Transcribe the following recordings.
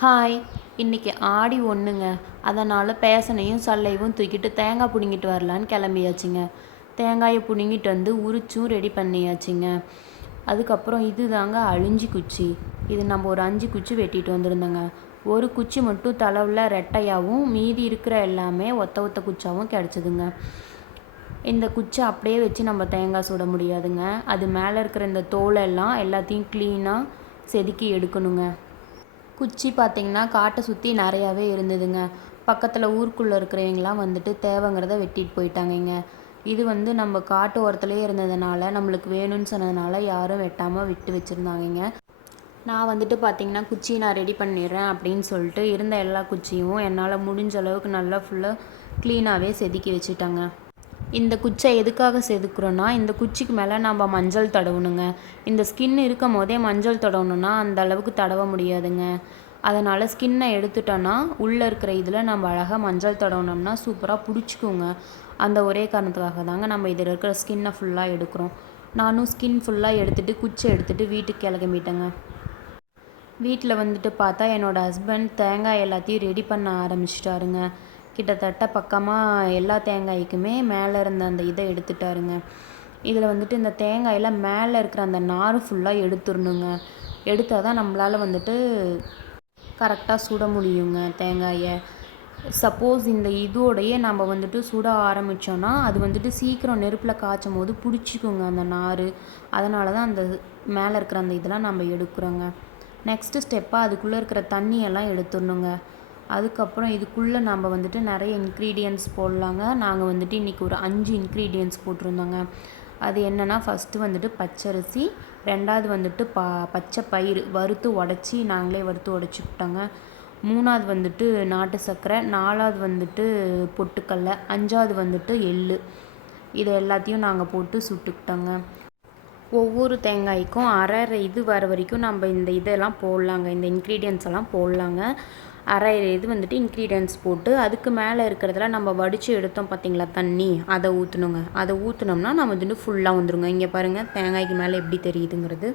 Hi இன்னைக்கு ஆடி ஒன்றுங்க அதனால் பேசனையும் சல்லையும் தூக்கிட்டு தேங்காய் பிடுங்கிட்டு வரலான்னு கிளம்பியாச்சுங்க. தேங்காயை பிடுங்கிட்டு வந்து உரிச்சும் ரெடி பண்ணியாச்சுங்க. அதுக்கப்புறம் இது தாங்க அழிஞ்சி குச்சி. இது நம்ம ஒரு அஞ்சு குச்சி வெட்டிட்டு வந்திருந்தோங்க. ஒரு குச்சி மட்டும் தலைவில் ரெட்டையாகவும் மீதி இருக்கிற எல்லாமே ஒத்த ஒத்த குச்சாவும் கிடச்சிதுங்க. இந்த குச்சை அப்படியே வச்சு நம்ம தேங்காய் சுட முடியாதுங்க. அது மேலே இருக்கிற இந்த தோலெல்லாம் எல்லாத்தையும் க்ளீனாக செதுக்கி எடுக்கணுங்க. குச்சி பார்த்திங்கன்னா காட்டை சுற்றி நிறையாவே இருந்ததுங்க. பக்கத்தில் ஊருக்குள்ளே இருக்கிறவங்களாம் வந்துட்டு தேவைங்கிறத வெட்டிட்டு போயிட்டாங்கங்க. இது வந்து நம்ம காட்டு ஓரத்துலேயே இருந்ததுனால நம்மளுக்கு வேணும்னு சொன்னதுனால யாரும் வெட்டாமல் விட்டு வச்சுருந்தாங்கங்க. நான் வந்துட்டு பார்த்திங்கன்னா குச்சி நான் ரெடி பண்ணிடுறேன் அப்படின்னு சொல்லிட்டு இருந்த எல்லா குச்சியும் என்னால் முடிஞ்ச அளவுக்கு நல்லா ஃபுல்லாக க்ளீனாகவே செதுக்கி வச்சுட்டாங்க. இந்த குச்சை எதுக்காக செதுக்குறோன்னா இந்த குச்சிக்கு மேலே நம்ம மஞ்சள் தடவணுங்க. இந்த ஸ்கின் இருக்கும் போதே மஞ்சள் தடவணுன்னா அந்த அளவுக்கு தடவ முடியாதுங்க. அதனால் ஸ்கின்னை எடுத்துட்டோன்னா உள்ளே இருக்கிற இதில் நம்ம அழகாக மஞ்சள் தடவினோம்னா சூப்பராக பிடிச்சிக்குங்க. அந்த ஒரே காரணத்துக்காக தாங்க நம்ம இதில் இருக்கிற ஸ்கின்னை ஃபுல்லாக எடுக்கிறோம். நானும் ஸ்கின் ஃபுல்லாக எடுத்துகிட்டு குச்சை எடுத்துகிட்டு வீட்டுக்கு கிளம்பிட்டேங்க. வீட்டில் வந்துட்டு பார்த்தா என்னோடய ஹஸ்பண்ட் தேங்காய் எல்லாத்தையும் ரெடி பண்ண ஆரம்பிச்சிட்டாருங்க. கிட்டத்தட்ட பக்கமாக எல்லா தேங்காய்க்குமே மேலே இருந்த அந்த இதை எடுத்துட்டாருங்க. இதில் வந்துட்டு இந்த தேங்காயில் மேலே இருக்கிற அந்த நார் ஃபுல்லாக எடுத்துடணுங்க. எடுத்தால் தான் நம்மளால் வந்துட்டு கரெக்டாக சுட முடியுங்க தேங்காயை. சப்போஸ் இந்த இதோடையே நம்ம வந்துட்டு சுட ஆரம்பித்தோன்னா அது வந்துட்டு சீக்கிரம் நெருப்பில் காய்ச்சும் போது பிடிச்சிக்குங்க அந்த நார். அதனால தான் அந்த மேலே இருக்கிற அந்த இதெல்லாம் நம்ம எடுக்கிறோங்க. நெக்ஸ்ட்டு ஸ்டெப்பாக அதுக்குள்ளே இருக்கிற தண்ணியெல்லாம் எடுத்துடணுங்க. அதுக்கப்புறம் இதுக்குள்ளே நம்ம வந்துட்டு நிறைய இன்க்ரீடியன்ட்ஸ் போடலாங்க. நாங்கள் வந்துட்டு இன்றைக்கி ஒரு அஞ்சு இன்க்ரீடியன்ட்ஸ் போட்டிருந்தோங்க. அது என்னென்னா ஃபஸ்ட்டு வந்துட்டு பச்சரிசி ரெண்டாவது வந்துட்டு பா பச்சை பயிறு வறுத்து உடச்சி நாங்களே வறுத்து உடச்சிக்கிட்டோங்க மூணாவது வந்துட்டு நாட்டு சர்க்கரை நாலாவது வந்துட்டு பொட்டுக்கடல அஞ்சாவது வந்துட்டு எள் இது எல்லாத்தையும் நாங்கள் போட்டு சுட்டுக்கிட்டோங்க. ஒவ்வொரு தேங்காய்க்கும் அரை அரை இது வர வரைக்கும் நம்ம இந்த இதெல்லாம் போடலாங்க. இந்த இன்க்ரீடியன்ஸ் எல்லாம் போடலாங்க. அரை இது வந்துட்டு இன்க்ரீடியன்ஸ் போட்டு அதுக்கு மேலே இருக்கிறதுல நம்ம வடித்து எடுத்தோம் பார்த்திங்களா தண்ணி அதை ஊற்றணுங்க அதை ஊற்றினோம்னா நம்ம வந்துட்டு ஃபுல்லாக வந்துருங்க. இங்கே பாருங்கள் தேங்காய்க்கு மேலே எப்படி தெரியுதுங்கிறது.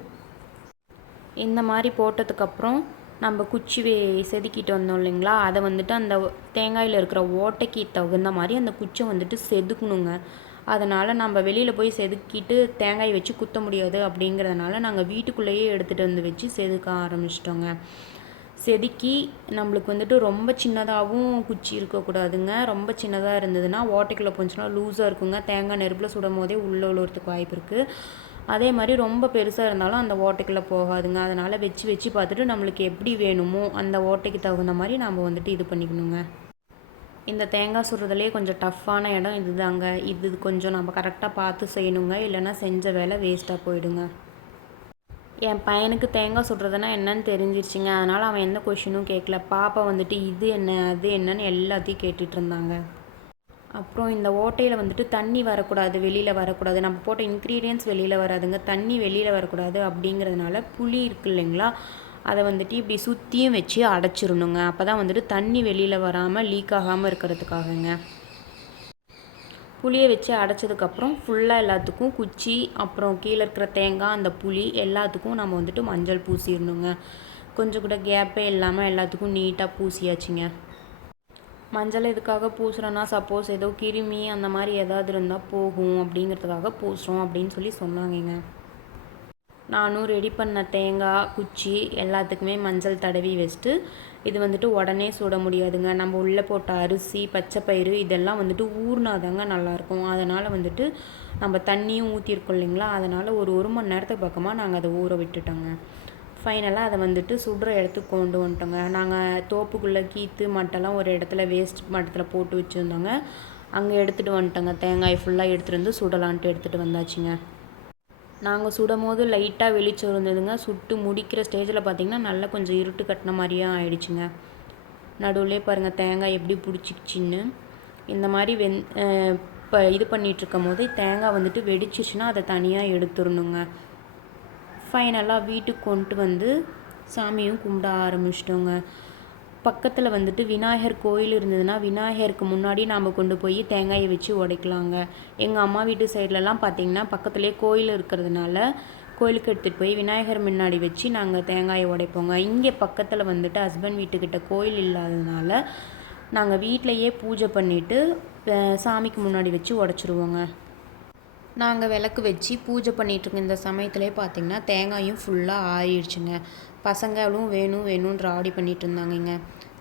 இந்த மாதிரி போட்டதுக்கப்புறம் நம்ம குச்சி வே செதுக்கிட்டு வந்தோம் இல்லைங்களா அதை வந்துட்டு அந்த தேங்காயில் இருக்கிற ஓட்டைக்கு தகுந்த மாதிரி அந்த குச்சை வந்துட்டு செதுக்கணுங்க. அதனால் நம்ம வெளியில் போய் செதுக்கிட்டு தேங்காய் வச்சு குத்த முடியாது அப்படிங்கிறதுனால நாங்கள் வீட்டுக்குள்ளேயே எடுத்துகிட்டு வந்து வச்சு செதுக்க ஆரம்பிச்சிட்டோங்க. செதுக்கி நம்மளுக்கு வந்துட்டு ரொம்ப சின்னதாகவும் குச்சி இருக்கக்கூடாதுங்க. ரொம்ப சின்னதாக இருந்ததுன்னா ஓட்டைக்குள்ளே போச்சுன்னா லூஸாக இருக்குங்க. தேங்காய் நெருப்பில் சுடும் போதே உள்ளே உள்ளுறதுக்கு வாய்ப்பு இருக்குது அதே மாதிரி ரொம்ப பெருசாக இருந்தாலும் அந்த ஓட்டைக்குள்ளே போகாதுங்க. அதனால் வச்சு வச்சு பார்த்துட்டு நம்மளுக்கு எப்படி வேணுமோ அந்த ஓட்டைக்கு தகுந்த மாதிரி நம்ம வந்துட்டு இது பண்ணிக்கணுங்க. இந்த தேங்காய் சுடுறதுலேயே கொஞ்சம் டஃப்பான இடம் இதுதாங்க. இது கொஞ்சம் நம்ம கரெக்டாக பார்த்து செய்யணுங்க. இல்லைன்னா செஞ்ச வேலை வேஸ்ட்டாக போயிடுங்க. என் பையனுக்கு தேங்காய் சுடுறதுனா என்னன்னு தெரிஞ்சிருச்சுங்க. அதனால் அவன் எந்த கொஷினும் கேட்கல பாப்பா வந்துட்டு இது என்ன அது என்னன்னு எல்லாத்தையும் கேட்டுட்டு இருந்தாங்க. அப்புறம் இந்த ஓட்டையில் வந்துட்டு தண்ணி வரக்கூடாது வெளியில் வரக்கூடாது. நம்ம போட்ட இன்க்ரீடியன்ஸ் வெளியில் வராதுங்க. தண்ணி வெளியில் வரக்கூடாது. அப்படிங்கிறதுனால புளி இருக்கு இல்லைங்களா? அதை வந்துட்டு இப்படி சுற்றியும் வச்சு அடைச்சிடணுங்க அப்போ தான் வந்துட்டு தண்ணி வெளியில் வராமல் லீக் ஆகாமல் இருக்கிறதுக்காகங்க. புளியை வச்சு அடைச்சதுக்கப்புறம் ஃபுல்லாக எல்லாத்துக்கும் குச்சி அப்புறம் கீழே இருக்கிற தேங்காய் அந்த புளி எல்லாத்துக்கும் நம்ம வந்துட்டு மஞ்சள் பூசிடணுங்க. கொஞ்சம் கூட கேப்பே இல்லாமல் எல்லாத்துக்கும் நீட்டாக பூசியாச்சுங்க. மஞ்சள் எதுக்காக பூசுகிறோன்னா சப்போஸ் ஏதோ கிருமி அந்த மாதிரி ஏதாவது இருந்தால் போகும் அப்படிங்கிறதுக்காக பூசுகிறோம் அப்படின்னு சொல்லி சொன்னாங்கங்க. நானும் ரெடி பண்ண தேங்காய் குச்சி எல்லாத்துக்குமே மஞ்சள் தடவி வச்சுட்டு இது வந்துட்டு உடனே சுட முடியாதுங்க. நம்ம உள்ளே போட்ட அரிசி பச்சை பயிறு இதெல்லாம் வந்துட்டு ஊறினாதாங்க நல்லாயிருக்கும். அதனால் வந்துட்டு நம்ம தண்ணியும் ஊற்றிருக்கோம் இல்லைங்களா? அதனால் ஒரு ஒரு மணி நேரத்துக்கு பக்கமாக நாங்கள் அதை ஊற விட்டுட்டோங்க. ஃபைனலாக அதை வந்துட்டு சுடுற இடத்துக்கு கொண்டு வந்துட்டோங்க. நாங்கள் தோப்புக்குள்ளே கீத்து மட்டெல்லாம் ஒரு இடத்துல வேஸ்ட் மட்டத்தில் போட்டு வச்சுருந்தோங்க. அங்கே எடுத்துகிட்டு வந்துட்டோங்க. தேங்காய் ஃபுல்லாக எடுத்துகிட்டு வந்து சுடலான்ட்டு எடுத்துகிட்டு வந்தாச்சுங்க. நாங்கள் சுடும் போது லைட்டாக வெளிச்சம் இருந்ததுங்க சுட்டு முடிக்கிற ஸ்டேஜில் பார்த்திங்கன்னா நல்லா கொஞ்சம் இருட்டு கட்டின மாதிரியே ஆயிடுச்சுங்க. நடுவில் பாருங்கள் தேங்காய் எப்படி பிடிச்சிச்சின்னு இந்த மாதிரி வெந் இப்போ இது பண்ணிகிட்ருக்கும் போது தேங்காய் வந்துட்டு வெடிச்சிச்சுன்னா அதை தனியாக எடுத்துடணுங்க. ஃபைனலாக வீட்டுக்கு கொண்டு வந்து சாமியும் கும்பிட ஆரம்பிச்சிட்டோங்க. பக்கத்தில் வந்துட்டு விநாயகர் கோயில் இருந்ததுன்னா விநாயகருக்கு முன்னாடி நாம் கொண்டு போய் தேங்காயை வச்சு உடைக்கலாங்க. எங்கள் அம்மா வீட்டு சைட்லலாம் பார்த்திங்கன்னா பக்கத்துலேயே கோயில் இருக்கிறதுனால கோயிலுக்கு எடுத்துகிட்டு போய் விநாயகர் முன்னாடி வச்சு நாங்கள் தேங்காயை உடைப்போங்க. இங்கே பக்கத்தில் வந்துட்டு ஹஸ்பண்ட் வீட்டுக்கிட்ட கோயில் இல்லாததுனால நாங்கள் வீட்டிலையே பூஜை பண்ணிவிட்டு சாமிக்கு முன்னாடி வச்சு உடச்சிருவோங்க. நாங்கள் விளக்கு வச்சு பூஜை பண்ணிகிட்ருக்க இந்த சமயத்துலேயே பார்த்திங்கன்னா தேங்காயும் ஃபுல்லாக ஆறிடுச்சுங்க. பசங்களும் வேணும் வேணுன்ற ஆடி பண்ணிகிட்டு இருந்தாங்கங்க.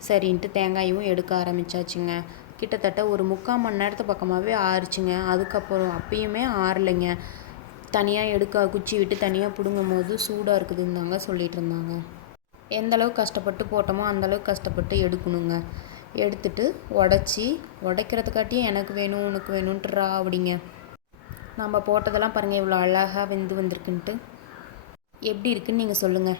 சரின்ட்டு தேங்காயும் எடுக்க ஆரம்பித்தாச்சுங்க கிட்டத்தட்ட ஒரு முக்கால் மணி நேரத்து பக்கமாகவே ஆறுச்சுங்க. அதுக்கப்புறம் அப்பயுமே ஆறலைங்க. தனியாக எடுக்க குச்சி விட்டு தனியாக பிடுங்கும் போது சூடாக இருக்குதுன்னு தாங்க சொல்லிகிட்டு இருந்தாங்க. எந்தளவுக்கு கஷ்டப்பட்டு போட்டோமோ அந்தளவுக்கு கஷ்டப்பட்டு எடுக்கணுங்க. எடுத்துட்டு உடச்சி உடைக்கிறதுக்காட்டியும் எனக்கு வேணும் உனக்கு வேணுன்ட்டு அப்படிங்க நம்ம போட்டதெல்லாம் பாருங்கள் இவ்வளோ அழகாக வெந்து வந்திருக்குன்ட்டு. எப்படி இருக்குன்னு நீங்கள் சொல்லுங்கள்